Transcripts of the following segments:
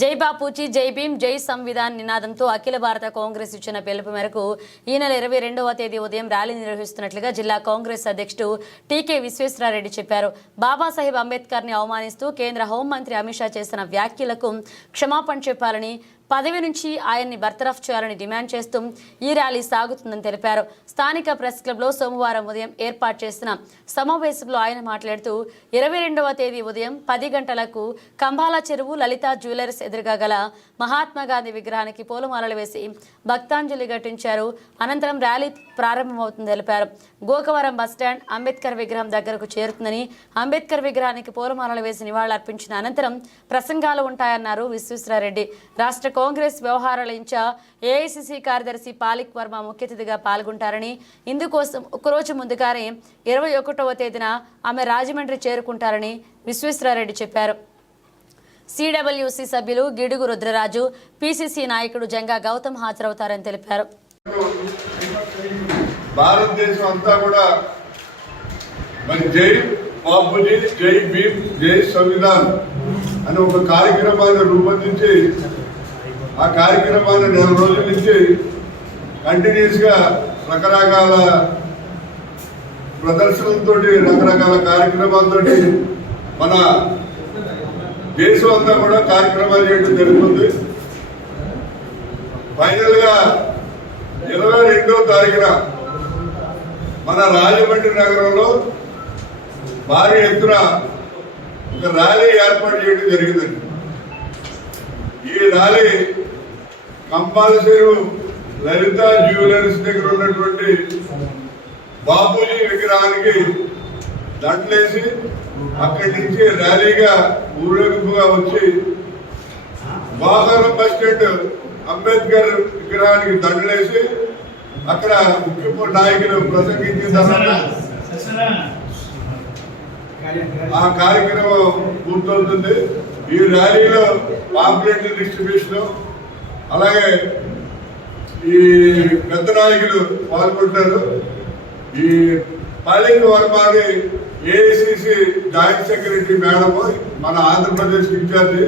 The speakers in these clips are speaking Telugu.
జై బాపూచి జై భీమ్ జై సంవిధాన్ నినాదంతో అఖిల భారత కాంగ్రెస్ ఇచ్చిన పిలుపు మేరకు ఈ నెల ఇరవై రెండవ తేదీ ఉదయం ర్యాలీ నిర్వహిస్తున్నట్లుగా జిల్లా కాంగ్రెస్ అధ్యక్షుడు టీకే విశ్వేశ్వరారెడ్డి చెప్పారు. బాబాసాహెబ్ అంబేద్కర్ని అవమానిస్తూ కేంద్ర హోంమంత్రి అమిత్ షా చేసిన వ్యాఖ్యలకు క్షమాపణ చెప్పాలని పదవి నుంచి ఆయన్ని బర్తరఫ్ చేయాలని డిమాండ్ చేస్తూ ఈ ర్యాలీ సాగుతుందని తెలిపారు. స్థానిక ప్రెస్ క్లబ్లో సోమవారం ఉదయం ఏర్పాటు చేసిన సమావేశంలో ఆయన మాట్లాడుతూ ఇరవై రెండవ తేదీ ఉదయం పది గంటలకు కంబాల చెరువు లలిత జ్యువెలర్స్ ఎదురుగా గల మహాత్మా గాంధీ విగ్రహానికి పూలమాలలు వేసి భక్తాంజలి ఘటించారు. అనంతరం ర్యాలీ ప్రారంభమవుతుందని తెలిపారు. గోకవరం బస్టాండ్ అంబేద్కర్ విగ్రహం దగ్గరకు చేరుతుందని అంబేద్కర్ విగ్రహానికి పూలమాలలు వేసి నివాళులర్పించిన అనంతరం ప్రసంగాలు ఉంటాయన్నారు విశ్వేశ్వరారెడ్డి. రాష్ట్ర కాంగ్రెస్ వ్యవహారాల ఇన్ఛార్జ్ ఏఐసిసి కార్యదర్శి పాలిక్ వర్మ ముఖ్య అతిథిగా పాల్గొంటారని. ఇందుకోసం ఒకరోజు ముందుగానే ఇరవై ఒకటవ తేదీన ఆమె రాజమండ్రి చేరుకుంటారని విశ్వేశ్వరారెడ్డి చెప్పారు. సిడబ్ల్యూసి సభ్యులు గిడుగు రుద్రరాజు పిసిసి నాయకుడు జంగా గౌతమ్ హాజరవుతారని తెలిపారు. భారతదేశం అంతా కూడా మరి జై బాబుజీ జై భీమ్ జై సంవిధాన్ అని ఒక కార్యక్రమాన్ని రూపొందించి ఆ కార్యక్రమాన్ని నెల రోజుల నుంచి కంటిన్యూస్గా రకరకాల ప్రదర్శనలతో రకరకాల కార్యక్రమాలతో మన దేశం అంతా కూడా కార్యక్రమాలు చేయడం జరుగుతుంది. ఫైనల్గా ఇరవై రెండవ తారీఖున మన రాజమండ్రి నగరంలో భారీ ఎత్తున ఒక ర్యాలీ ఏర్పాటు చేయడం జరిగిందండి. ఈ ర్యాలీ కంపల్సరీ లలిత జ్యువెలర్స్ దగ్గర ఉన్నటువంటి బాపూజీ విగ్రహానికి దండలేసి అక్కడి నుంచి ర్యాలీగా ఊరేగింపుగా వచ్చి వాహనం బస్ స్టాండ్ అంబేద్కర్ విగ్రహానికి దండలేసి అక్కడ ముఖ్య నాయకులు ప్రసంగించిన తర్వాత ఆ కార్యక్రమం పూర్తవుతుంది. ఈ ర్యాలీలో పాంప్లెట్ డిస్ట్రిబ్యూషన్ అలాగే ఈ పెద్ద నాయకులు పాల్గొంటారు. ఈ పాలింగ్ వర్మాని ఏఐసిసి జాయింట్ సెక్రటరీ మేడం మన ఆంధ్రప్రదేశ్ ఇన్ఛార్జి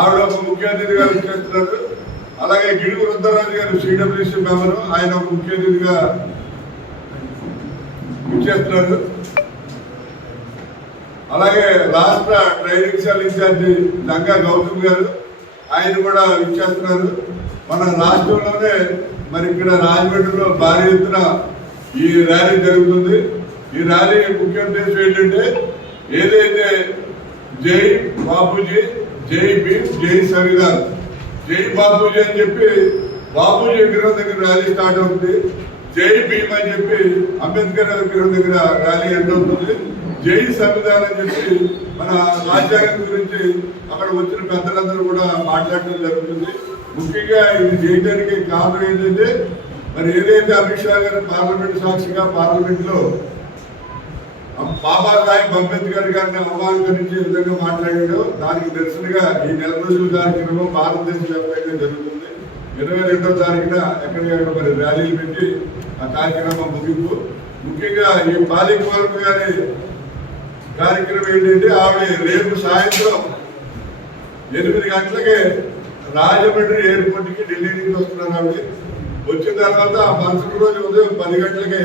ఆవిడ ఒక ముఖ్య అతిథిగా చేస్తున్నారు. అలాగే గిడుగు రుద్రరాజు గారు సిడబ్ల్యూసి మెంబరు ఆయన ఒక ముఖ్య అతిథిగా ఇచ్చేస్తున్నారు అలాగే రాష్ట్ర training cell incharge Lanka Gautam గారు ఆయన కూడా ఇచ్చేస్తున్నారు మన రాష్ట్రంలోనే మరి ఇక్కడ రాజమండ్రిలో భారీ ఎత్తున ఈ ర్యాలీ జరుగుతుంది. ఈ ర్యాలీ ముఖ్య ఉద్దేశం ఏంటంటే ఏదైతే జై బాపూజీ జై భీమ్ జై సంవిధాన్ జై బాపూజీ అని చెప్పి బాపూజీ విగ్రహం దగ్గర ర్యాలీ స్టార్ట్ అవుతుంది. జై భీమ్ అని చెప్పి అంబేద్కర్ విగ్రహం దగ్గర ర్యాలీ ఎండ్ అవుతుంది. జై సంవిధాన్ అని చెప్పి మన రాజ్యాంగం గురించి అక్కడ వచ్చిన పెద్దలందరూ కూడా మాట్లాడటం జరుగుతుంది. ముఖ్యంగా ఇది చేయడానికి కారణం ఏంటంటే మరి ఏదైతే అమిత్ షా గారు పార్లమెంట్ సాక్షిగా పార్లమెంట్లో బాబాసాహెబ్ అంబేద్కర్ గారిని అవమానకరించే విధంగా మాట్లాడాడు దానికి నిరసనగా ఈ నెల రోజుల కార్యక్రమం భారతదేశ వ్యాప్తంగా జరుగుతుంది. ఇరవై రెండో తారీఖున ఎక్కడికక్కడ మరి ర్యాలీలు పెట్టి ఆ కార్యక్రమం ముగింపు. ముఖ్యంగా ఈ పాలిక వరకు గారి కార్యక్రమం ఏంటంటే ఆవిడ రేపు సాయంత్రం ఎనిమిది గంటలకే రాజమండ్రి ఎయిర్పోర్ట్కి ఢిల్లీ నుంచి వస్తున్నాను ఆవిడ. వచ్చిన తర్వాత ఆ మరుసటి రోజు ఉదయం పది గంటలకే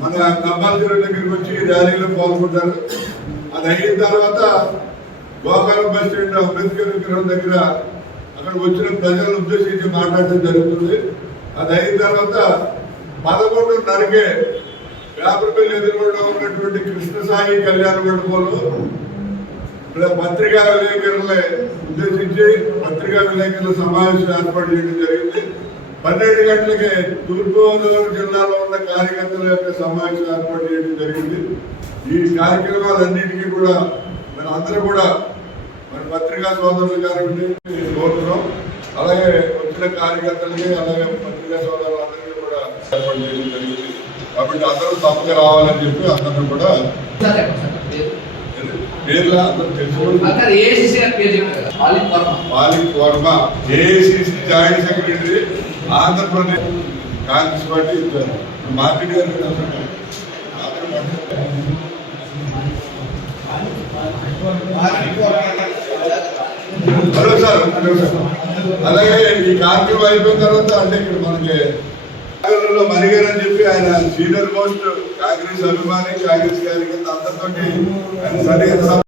మన కంపల్సరీ దగ్గరికి వచ్చి ర్యాలీలో పాల్గొంటారు. అది అయిన తర్వాత గోకాలం బస్ స్టాండ్ అంబేద్కర్ విగ్రహం దగ్గర అక్కడ వచ్చిన ప్రజలను ఉద్దేశించి మాట్లాడటం జరుగుతుంది. అది అయిన తర్వాత పదకొండున్నరకే వేపరపల్లి ఎదురుగా ఉన్నటువంటి కృష్ణసాయి కళ్యాణ మండపంలో పత్రికా విలేకరులే ఉద్దేశించి పత్రికా విలేకరుల సమావేశం ఏర్పాటు చేయడం జరిగింది. పన్నెండు గంటలకే తూర్పుగోదావరి జిల్లాలో ఉన్న కార్యకర్తల యొక్క సమావేశం ఏర్పాటు చేయడం జరిగింది. ఈ కార్యక్రమాలన్నిటికీ కూడా మన అందరూ కూడా మన పత్రికా సోదరులు గారికి కోరుతున్నాం అలాగే వచ్చిన కార్యకర్తలకి అలాగే పత్రికా సోదరులందరికీ కూడా ఏర్పాటు చేయడం జరిగింది. కాబట్టి అందరూ తప్పక రావాలని చెప్పి అందరూ కూడా పేర్ల Malik Varma. AICC joint secretary Andhra Pradesh. Congress party ఇచ్చారు మార్కెట్ గారు. అలాగే ఈ కార్యక్రమం అయిపోయిన తర్వాత అంటే ఇక్కడ మనకి కాంగ్రెస్లో మరిగారని చెప్పి ఆయన సీనియర్ మోస్ట్ కాంగ్రెస్ అభిమాని కాంగ్రెస్ కార్యకర్త అందరితో ఆయన సరిగ్గా